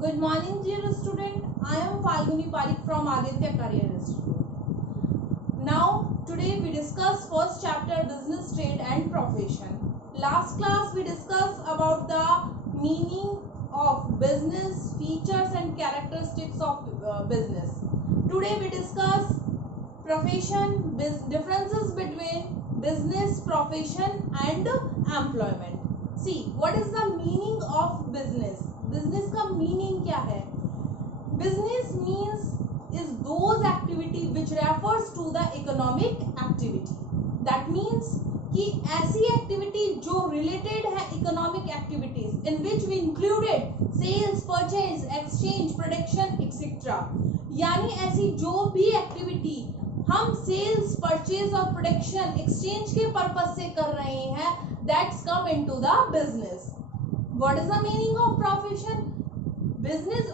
Good morning, dear student. I am Falguni Parikh from Aditya Career Institute. Now, today we discuss first chapter business, trade and profession. Last class we discussed about the meaning of business, features and characteristics of business. Today we discuss profession, differences between business, profession and employment. See, what is the meaning of business? Business का meaning क्या है? Business means is those activity which refers to the economic activity. That means कि ऐसी activity जो related है economic activities in which we included sales, purchase, exchange, production, etc. यानी ऐसी जो भी activity हम सेल्स, परचेज और प्रोडक्शन, एक्सचेंज के पर्पस से कर रहे हैं, that's come into the business. What is the meaning of profession? Business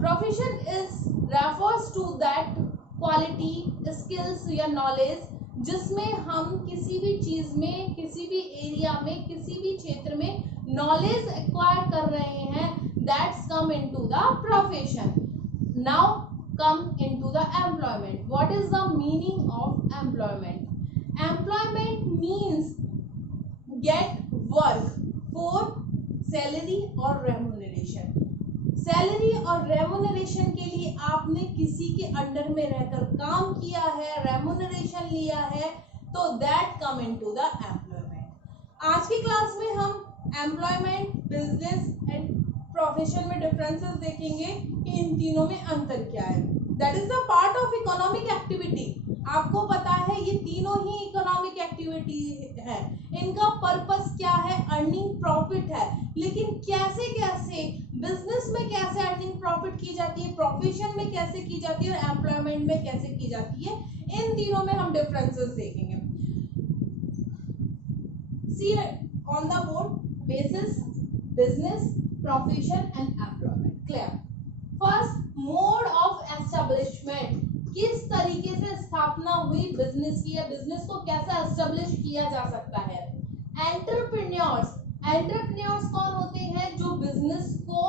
profession is refers to that quality, skills या नॉलेज जिसमें हम किसी भी चीज में, किसी भी एरिया में, किसी भी क्षेत्र में नॉलेज एक्वायर कर रहे हैं, that's come into the profession. Now come into the employment. What is the meaning of employment? Employment means get work for salary or remuneration. Salary और रेमुनरेशन के लिए आपने किसी के अंडर में रहकर काम किया है, रेमुनरेशन लिया है, तो that come into the employment. आज की क्लास में हम एम्प्लॉयमेंट, बिजनेस एंड प्रोफेशन में डिफरेंसेस देखेंगे कि इन तीनों में अंतर क्या है. That is the part of economic activity. आपको पता है ये तीनों ही इकोनॉमिक एक्टिविटी है. इनका पर्पस क्या है? अर्निंग प्रॉफिट है. लेकिन कैसे कैसे बिजनेस में कैसे अर्निंग प्रॉफिट की जाती है, प्रोफेशन में कैसे की जाती है और एम्प्लॉयमेंट में कैसे की जाती है, इन तीनों में हम डिफरेंसेस देखेंगे. See on the board basis business, profession and employment. Clear? First, mode of establishment. किस तरीके से स्थापना हुई बिजनेस की, या बिजनेस को कैसे एस्टेब्लिश किया जा सकता है. एंटरप्रेन्योर्स. एंटरप्रेन्योर्स कौन होते हैं? जो बिजनेस को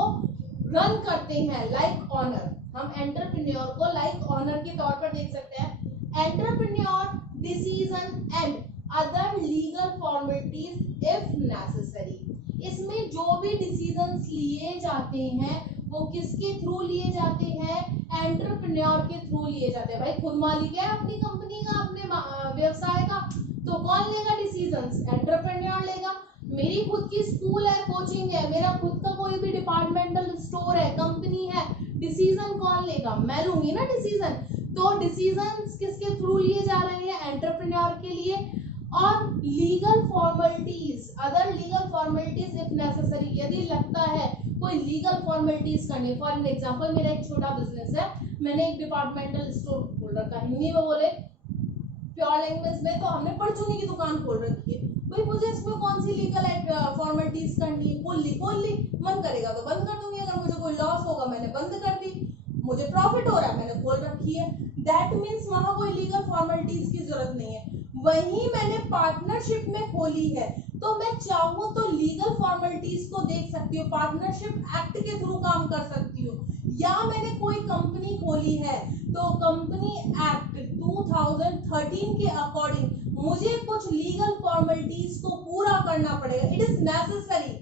रन करते हैं, लाइक ऑनर. हम एंटरप्रेन्योर को लाइक ऑनर के तौर पर देख सकते हैं. Entrepreneur decision and other legal formalities if necessary. इसमें जो भी डिसीजंस लिए जाते हैं वो किसके थ्रू लिए जाते हैं? एंटरप्रेन्योर के थ्रू लिए जाते हैं. भाई खुद मालिक है अपनी कंपनी का, अपने व्यवसाय का, तो कौन लेगा डिसीजंस? एंटरप्रेन्योर लेगा. मेरी खुद की स्कूल है, कोचिंग है, मेरा खुद का कोई भी डिपार्टमेंटल स्टोर है, कंपनी है, डिसीजन कौन लेगा? मैं लूंगी ना डिसीजन. तो डिसीजंस किसके थ्रू लिए जा रहे हैं? एंटरप्रेन्योर के लिए. और legal formalities, other legal formalities if necessary. यदि लगता है कोई लीगल फॉर्मेलिटीज करनी. फॉर एन एग्जांपल, मेरा एक छोटा बिजनेस है, मैंने एक डिपार्टमेंटल स्टोर खोल रखा है. हिंदी में बोले, प्योर लैंग्वेज में तो हमने परचूनी की दुकान खोल रखी है. भाई मुझे इसमें कौन सी लीगल फॉर्मेलिटीज करनी है? खोल ली, मन करेगा तो बंद कर दूंगी. अगर मुझे कोई लॉस होगा, मैंने बंद कर दी. मुझे प्रॉफिट हो रहा है, मैंने खोल रखी है. दैट मीन्स वहां कोई लीगल फॉर्मेलिटीज की जरूरत नहीं है. वही मैंने पार्टनरशिप में खोली है, तो मैं चाहूँ तो लीगल फॉर्मेलिटीज को देख सकती हूँ, पार्टनरशिप एक्ट के थ्रू काम कर सकती हूँ. या मैंने कोई कंपनी खोली है तो कंपनी एक्ट 2013 के अकॉर्डिंग मुझे कुछ लीगल फॉर्मेलिटीज को पूरा करना पड़ेगा. It is necessary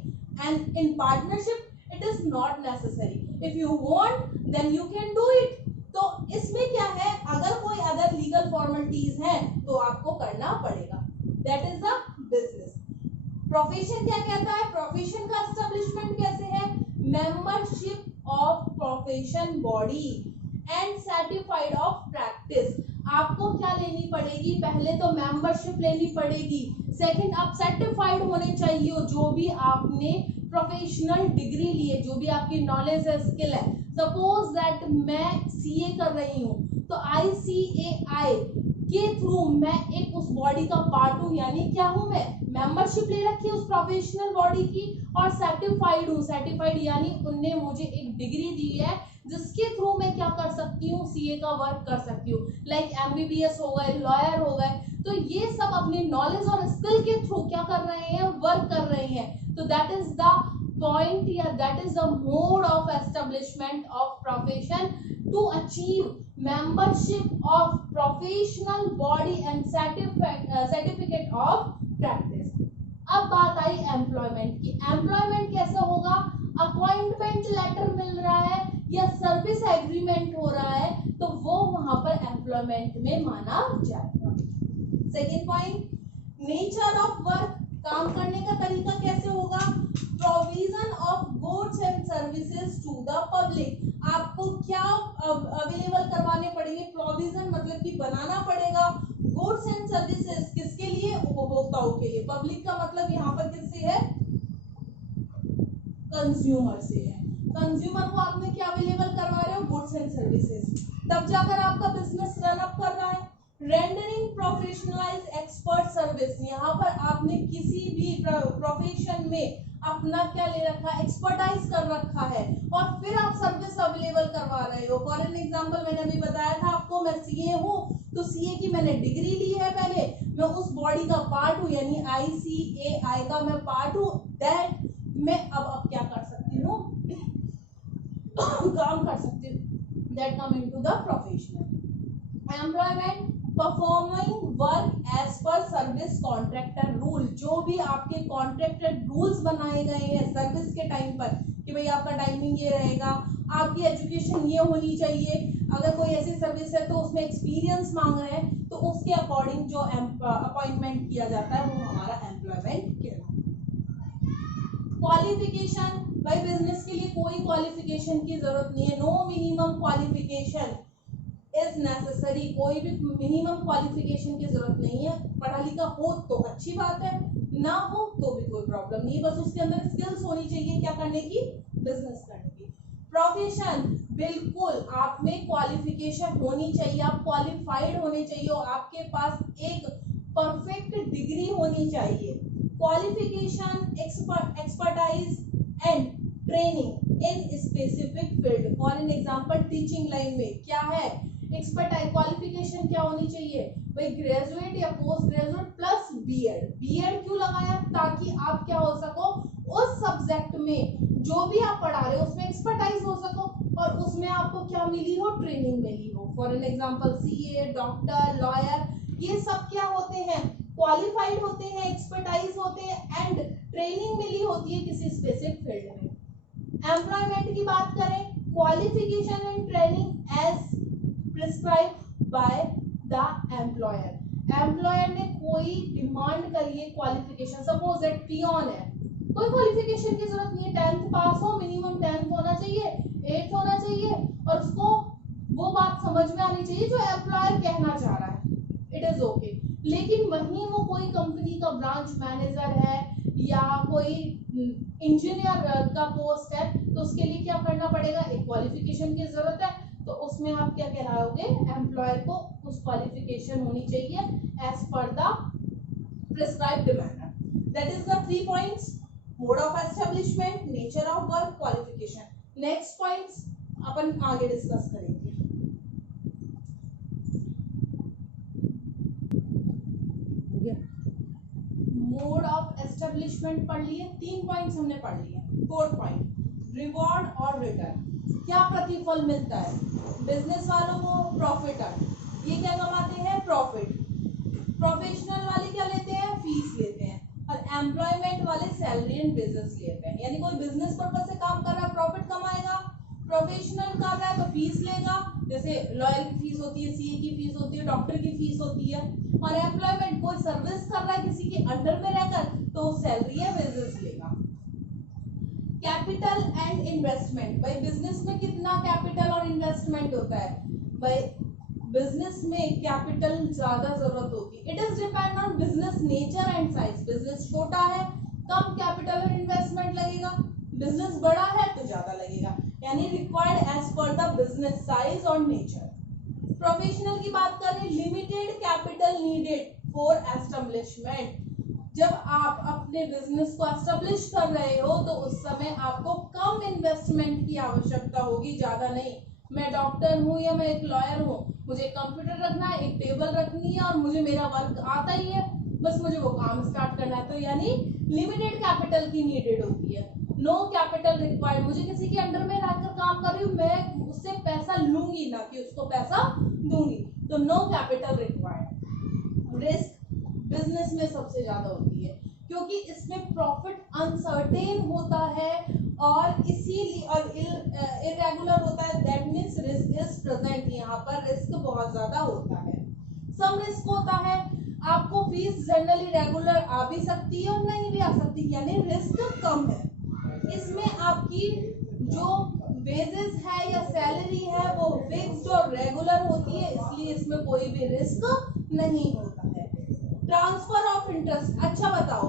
and in partnership it is not necessary. If you want then you can do it. तो इसमें क्या है, अगर कोई अदर लीगल फॉर्मेलिटीज है तो आपको करना पड़ेगा. That is the business. Profession क्या कहता है? प्रोफेशन का एस्टेब्लिशमेंट कैसे है? Membership of profession body and certified of practice. आपको क्या लेनी पड़ेगी? पहले तो मेंबरशिप लेनी पड़ेगी. सेकंड, आप सर्टिफाइड होने चाहिए. जो भी आपने प्रोफेशनल डिग्री ली है, जो भी आपकी नॉलेज है, स्किल है. सपोज दैट मैं सीए कर रही हूँ, तो ICAI के थ्रू मैं एक उस बॉडी का पार्ट हूँ. यानी क्या हूँ मैं? मेंबरशिप ले रखी है उस प्रोफेशनल बॉडी की, और सर्टिफाइड हूँ. सर्टिफाइड यानी उनने मुझे एक डिग्री दी है जिसके थ्रू मैं क्या कर सकती हूँ? सीए का वर्क कर सकती हूँ. लाइक MBBS हो गए, लॉयर हो गए. तो ये सब अपनी नॉलेज और स्किल के थ्रू क्या कर रहे हैं? वर्क कर रहे हैं. तो that is the point, yeah, that is the mode of establishment of profession to achieve membership of professional body and certificate of practice. अब बात आई एम्प्लॉयमेंट की. एम्प्लॉयमेंट कैसे होगा? अपॉइंटमेंट लेटर मिल रहा है या सर्विस एग्रीमेंट हो रहा है तो वो वहां पर एम्प्लॉयमेंट में माना जाएगा. Second point, nature of work, काम करने का तरीका कैसे होगा? Provision of goods and services to the public. आपको क्या अवेलेबल करवाने पड़ेंगे? प्रोविजन मतलब कि बनाना पड़ेगा. गुड्स एंड सर्विसेज किसके लिए? उपभोक्ताओं के लिए. पब्लिक का मतलब यहाँ पर किससे है? कंज्यूमर से है. कंज्यूमर को आपने क्या अवेलेबल करवा रहे हो? Goods and services. तब जाकर आपका बिजनेस रन अप कर रहा है. Rendering professionalize expert service. यहाँ पर आपने किसी भी प्रोफेशन में अपना क्या ले रखा है? एक्सपर्टाइज कर रखा है और फिर आप सर्विस अवेलेबल करवा रहे हो. फॉर एन एग्जांपल मैंने अभी बताया था आपको, मैं सीए हूँ तो सीए की मैंने डिग्री ली है. पहले मैं उस बॉडी का पार्ट हूँ, यानी ICAI का मैं पार्ट हूँ. दैट मैं अब क्या कर सकती हूँ? काम कर सकती हूँ. That come into the professional. Employment, performing work as per service contractor rule. जो भी आपके कॉन्ट्रैक्टेड रूल्स बनाए गए हैं सर्विस के टाइम पर कि भाई आपका टाइमिंग ये रहेगा, आपकी एजुकेशन ये होनी चाहिए, अगर कोई ऐसी सर्विस है तो उसमें एक्सपीरियंस मांग रहे हैं तो उसके अकॉर्डिंग जो अपॉइंटमेंट किया जाता है वो हमारा एम्प्लॉयमेंट कहलाता है. क्वालिफिकेशन, भाई बिजनेस के लिए कोई क्वालिफिकेशन की जरूरत नहीं है. No minimum qualification is necessary. कोई भी मिनिमम क्वालिफिकेशन की जरूरत नहीं है. पढ़ा लिखा हो तो अच्छी बात है, ना हो तो भी कोई प्रॉब्लम नहीं. बस उसके अंदर स्किल्स होनी चाहिए क्या करने की? बिजनेस करने की. प्रोफेशन, बिल्कुल आप में क्वालिफिकेशन होनी चाहिए. आप क्वालिफाइड होने चाहिए और आपके पास एक परफेक्ट डिग्री होनी चाहिए. Qualification, expertise and training in specific field. For an example teaching line में क्या है? एक्सपर्टाइज. क्वालिफिकेशन क्या होनी चाहिए? भाई ग्रेजुएट या post graduate plus BEd. BEd क्यों लगाया? ताकि आप क्या हो सको, उस सब्जेक्ट में जो भी आप पढ़ा रहे हो उसमें एक्सपर्टाइज हो सको और उसमें आपको क्या मिली हो? ट्रेनिंग मिली हो. For an example CA, doctor, lawyer, ये सब क्या होते हैं? क्वालिफाइड होते हैं, एक्सपर्टाइज होते हैं एंड ट्रेनिंग मिली होती है किसी स्पेसिफिक फील्ड में. एम्प्लॉयमेंट की बात करें, qualification and training as prescribed by the employer. Employer ने कोई डिमांड करी है क्वालिफिकेशन. सपोज दैट पियोन है, कोई क्वालिफिकेशन की जरूरत नहीं है. 10th पास हो, मिनिमम 10th होना चाहिए, 8th होना चाहिए और उसको वो बात समझ में आनी चाहिए जो एम्प्लॉयर कहना चाह रहा है. It is okay. लेकिन वहीं वो कोई कंपनी का ब्रांच मैनेजर है या कोई इंजीनियर का पोस्ट है तो उसके लिए क्या करना पड़ेगा? एक क्वालिफिकेशन की जरूरत है. तो उसमें आप क्या कहलाओगे? एम्प्लॉयर को उस क्वालिफिकेशन होनी चाहिए as per the prescribed manner. That is the 3 points: mode of establishment, nature of work, qualification. Next points अपन आगे डिस्कस करेंगे. मोड ऑफ एस्टेब्लिशमेंट पढ़ लिए, 3 पॉइंट्स हमने पढ़ लिए. 4th पॉइंट, रिवॉर्ड और रिटर्न. क्या प्रतिफल मिलता है बिजनेस वालों को? Profit earn. ये क्या कमाते हैं? प्रॉफिट. प्रोफेशनल वाले क्या लेते हैं? फीस लेते हैं. और एम्प्लॉयमेंट वाले सैलरी एंड बिजनेस लेते हैं. यानी कोई बिजनेस पर्पस से काम कर रहा है, प्रॉफिट कमाएगा. प्रोफेशनल कर रहा है तो फीस लेगा, जैसे लॉयर की फीस होती है, सीए की फीस होती है, डॉक्टर की फीस होती है. और एम्प्लॉयमेंट, कोई सर्विस कर रहा है किसी के अंडर में रहकर तो सैलरी या बिजनेस लेगा. Capital and investment. भाई बिजनेस में कितना कैपिटल और इन्वेस्टमेंट होता है? भाई बिजनेस में कैपिटल ज्यादा जरूरत होती है. It is depend on business nature and size. Business छोटा है, कम कैपिटल और इन्वेस्टमेंट लगेगा. बिजनेस बड़ा है तो ज्यादा लगेगा. यानी required as per the business size और नेचर. प्रोफेशनल की बात करें, limited capital needed for establishment. जब आप अपने बिजनेस को एस्टेब्लिश कर रहे हो तो उस समय आपको कम इन्वेस्टमेंट की आवश्यकता होगी, ज्यादा नहीं. मैं डॉक्टर हूँ या मैं एक लॉयर हूँ, मुझे कंप्यूटर रखना है, एक टेबल रखनी है और मुझे मेरा वर्क आता ही है, बस मुझे वो काम स्टार्ट करना है. तो यानी लिमिटेड कैपिटल की नीडेड होती है. नो कैपिटल रिक्वायर्ड, मुझे किसी के अंडर में रहकर काम कर रही हूँ, मैं उससे पैसा लूंगी ना कि उसको पैसा दूंगी, तो no capital required. Risk business में सबसे ज्यादा होती है क्योंकि इसमें प्रॉफिट अनसर्टेन होता है और इसीलिए और इरेगुलर होता है, that means risk is present, यहाँ पर रिस्क बहुत ज्यादा होता है। सम रिस्क होता है, आपको फीस जनरली रेगुलर आ भी सकती है और नहीं भी आ सकती, यानी रिस्क कम है। इसमें आपकी जो वेजेस है या सैलरी है वो फिक्स्ड और रेगुलर होती है, इसलिए इसमें कोई भी रिस्क नहीं होता है। ट्रांसफर ऑफ इंटरेस्ट, अच्छा बताओ,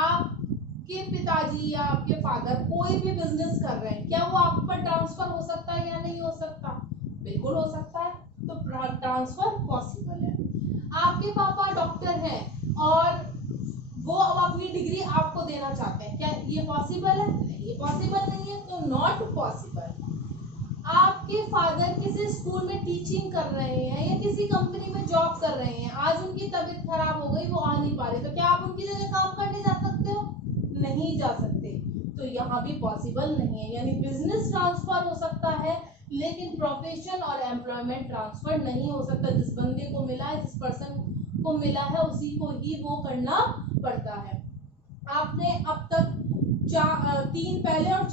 आपके पिताजी या आपके फादर कोई भी बिजनेस कर रहे हैं, क्या वो आप पर ट्रांसफर हो सकता है या नहीं हो सकता? बिल्कुल हो सकता है, तो ट्रांसफर पॉसिबल है। आपके पापा डॉक्टर हैं और वो अब अपनी डिग्री आपको देना चाहते हैं, क्या ये पॉसिबल है? नहीं, ये पॉसिबल नहीं है, तो नॉट पॉसिबल। आपके फादर किसी स्कूल में टीचिंग कर रहे हैं या किसी कंपनी में जॉब कर रहे हैं, आज उनकी तबीयत खराब हो गई, वो आ नहीं पा रहे, तो क्या आप उनकी जगह काम करने जा सकते हो? नहीं जा सकते, तो यहाँ भी पॉसिबल नहीं है। यानी बिजनेस ट्रांसफर हो सकता है लेकिन प्रोफेशन और एम्प्लॉयमेंट ट्रांसफर नहीं हो सकता। जिस बंदे को मिला है, जिस पर्सन को मिला है, उसी को ही वो करना पड़ता है। आपने अब तक 3 पहले और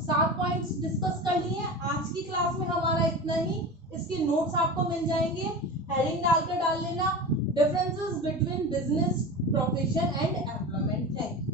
7 पॉइंट्स डिस्कस कर लिए हैं। आज की क्लास में हमारा इतना ही। इसके नोट्स आपको मिल जाएंगे, हेडिंग डालकर डाल लेना, differences between business, profession and employment. Thank you.